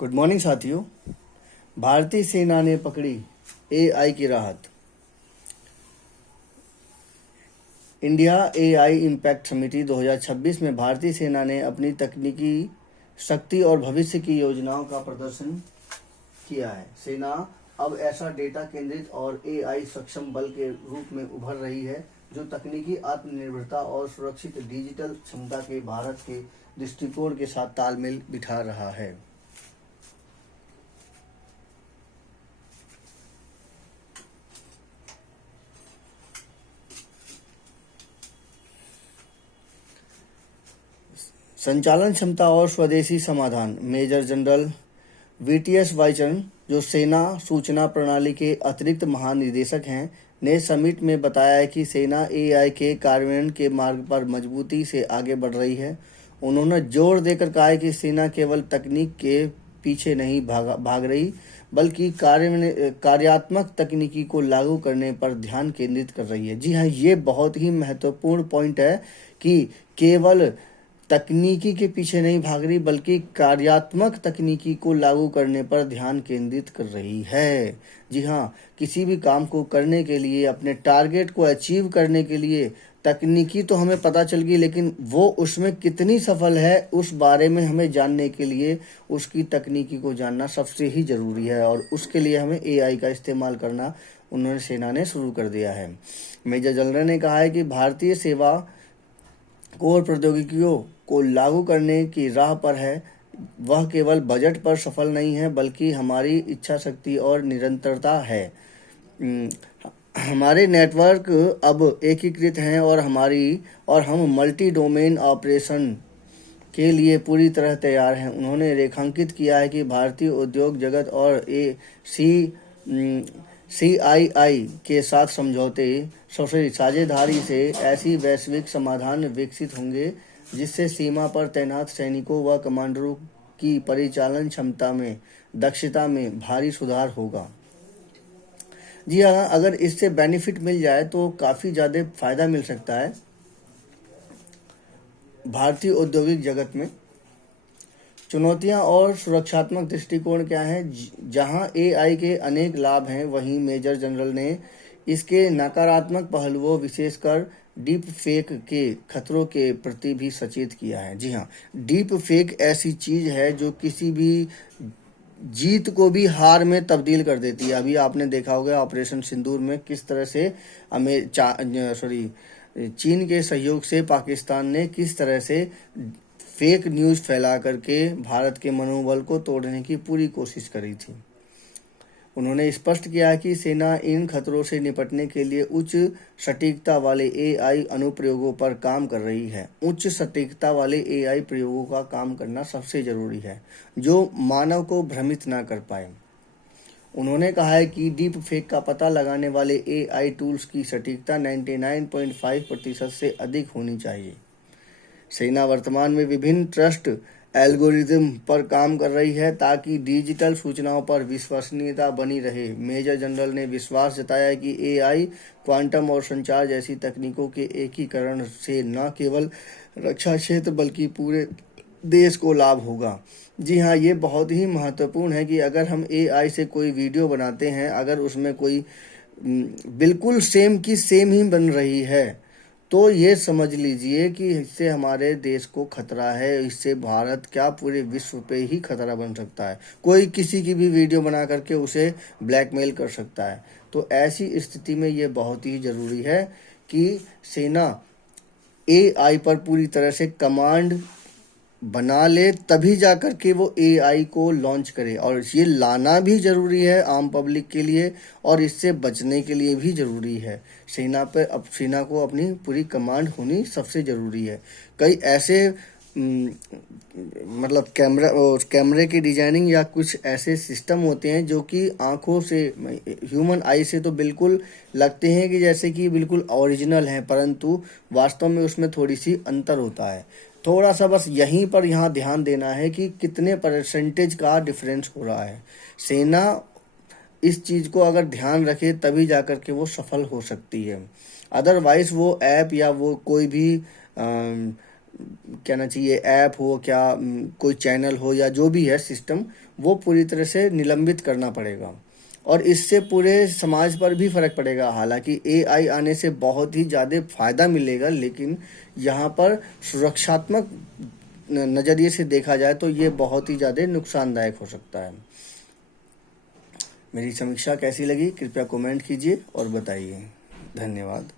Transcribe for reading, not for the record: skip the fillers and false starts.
Good morning साथियों। भारतीय सेना ने पकड़ी एआई की राहत। इंडिया एआई इम्पैक्ट समिति 2026 में भारतीय सेना ने अपनी तकनीकी शक्ति और भविष्य की योजनाओं का प्रदर्शन किया है। सेना अब ऐसा डेटा केंद्रित और एआई सक्षम बल के रूप में उभर रही है जो तकनीकी आत्मनिर्भरता और सुरक्षित डिजिटल क्षमता के भारत के दृष्टिकोण के साथ तालमेल बिठा रहा है। संचालन क्षमता और स्वदेशी समाधान। मेजर जनरल वीटीएस वाइचरण, जो सेना सूचना प्रणाली के अतिरिक्त महानिदेशक हैं, ने समिट में बताया कि सेना एआई के कार्यान्वयन के मार्ग पर मजबूती से आगे बढ़ रही है। उन्होंने जोर देकर कहा कि सेना केवल तकनीक के पीछे नहीं भाग रही, बल्कि कार्यात्मक तकनीकी को लागू करने पर ध्यान केंद्रित कर रही है। जी हाँ, ये बहुत ही महत्वपूर्ण पॉइंट है कि केवल तकनीकी के पीछे नहीं भाग रही, बल्कि कार्यात्मक तकनीकी को लागू करने पर ध्यान केंद्रित कर रही है। जी हाँ, किसी भी काम को करने के लिए, अपने टारगेट को अचीव करने के लिए तकनीकी तो हमें पता चल गई, लेकिन वो उसमें कितनी सफल है उस बारे में हमें जानने के लिए उसकी तकनीकी को जानना सबसे ही ज़रूरी है, और उसके लिए हमें एआई का इस्तेमाल करना उन्होंने सेना ने शुरू कर दिया है। मेजर जनरल ने कहा है कि भारतीय सेवा कोर प्रौद्योगिकियों को लागू करने की राह पर है। वह केवल बजट पर सफल नहीं है, बल्कि हमारी इच्छा शक्ति और निरंतरता है। हमारे नेटवर्क अब एकीकृत हैं और हम मल्टी डोमेन ऑपरेशन के लिए पूरी तरह तैयार हैं। उन्होंने रेखांकित किया है कि भारतीय उद्योग जगत और CII के साथ साझेदारी से ऐसी वैश्विक समाधान विकसित होंगे जिससे सीमा पर तैनात सैनिकों व कमांडरों की परिचालन क्षमता में, दक्षता में भारी सुधार होगा। जी हाँ, अगर इससे बेनिफिट मिल जाए तो काफ़ी ज़्यादा फायदा मिल सकता है भारतीय औद्योगिक जगत में। चुनौतियां और सुरक्षात्मक दृष्टिकोण क्या है? जहां एआई के अनेक लाभ हैं, वहीं मेजर जनरल ने इसके नकारात्मक पहलुओं, विशेषकर डीप फेक के खतरों के प्रति भी सचेत किया है। जी हाँ, डीप फेक ऐसी चीज़ है जो किसी भी जीत को भी हार में तब्दील कर देती है। अभी आपने देखा होगा ऑपरेशन सिंदूर में किस तरह से चीन के सहयोग से पाकिस्तान ने किस तरह से फेक न्यूज़ फैला करके भारत के मनोबल को तोड़ने की पूरी कोशिश करी थी। उन्होंने स्पष्ट किया कि सेना इन खतरों से निपटने के लिए उच्च सटीकता वाले एआई अनुप्रयोगों पर काम कर रही है। उच्च सटीकता वाले एआई प्रयोगों का काम करना सबसे ज़रूरी है, जो मानव को भ्रमित ना कर पाए। उन्होंने कहा है कि डीप फेक का पता लगाने वाले एआई टूल्स की सटीकता 99.5% से अधिक होनी चाहिए। सेना वर्तमान में विभिन्न ट्रस्ट एल्गोरिदम पर काम कर रही है ताकि डिजिटल सूचनाओं पर विश्वसनीयता बनी रहे। मेजर जनरल ने विश्वास जताया कि एआई, क्वांटम और संचार जैसी तकनीकों के एकीकरण से न केवल रक्षा क्षेत्र बल्कि पूरे देश को लाभ होगा। जी हाँ, ये बहुत ही महत्वपूर्ण है कि अगर हम एआई से कोई वीडियो बनाते हैं, अगर उसमें कोई बिल्कुल सेम की सेम ही बन रही है, तो ये समझ लीजिए कि इससे हमारे देश को खतरा है। इससे भारत क्या पूरे विश्व पे ही खतरा बन सकता है। कोई किसी की भी वीडियो बना करके उसे ब्लैकमेल कर सकता है। तो ऐसी स्थिति में ये बहुत ही ज़रूरी है कि सेना एआई पर पूरी तरह से कमांड बना ले, तभी जा कर के वो एआई को लॉन्च करे। और ये लाना भी ज़रूरी है आम पब्लिक के लिए, और इससे बचने के लिए भी ज़रूरी है। सेना को अपनी पूरी कमांड होनी सबसे ज़रूरी है। कई ऐसे मतलब कैमरे की डिजाइनिंग या कुछ ऐसे सिस्टम होते हैं जो कि आंखों से, ह्यूमन आई से तो बिल्कुल लगते हैं कि जैसे कि बिल्कुल ओरिजिनल हैं, परंतु वास्तव में उसमें थोड़ी सी अंतर होता है। थोड़ा सा बस यहाँ ध्यान देना है कि कितने परसेंटेज का डिफरेंस हो रहा है। सेना इस चीज़ को अगर ध्यान रखे तभी जाकर के वो सफल हो सकती है। अदरवाइज़ वो ऐप या वो कोई भी कहना चाहिए ऐप हो, क्या कोई चैनल हो या जो भी है सिस्टम, वो पूरी तरह से निलंबित करना पड़ेगा और इससे पूरे समाज पर भी फर्क पड़ेगा। हालांकि एआई आने से बहुत ही ज़्यादा फायदा मिलेगा, लेकिन यहाँ पर सुरक्षात्मक नज़रिए से देखा जाए तो ये बहुत ही ज़्यादा नुकसानदायक हो सकता है। मेरी समीक्षा कैसी लगी कृपया कमेंट कीजिए और बताइए। धन्यवाद।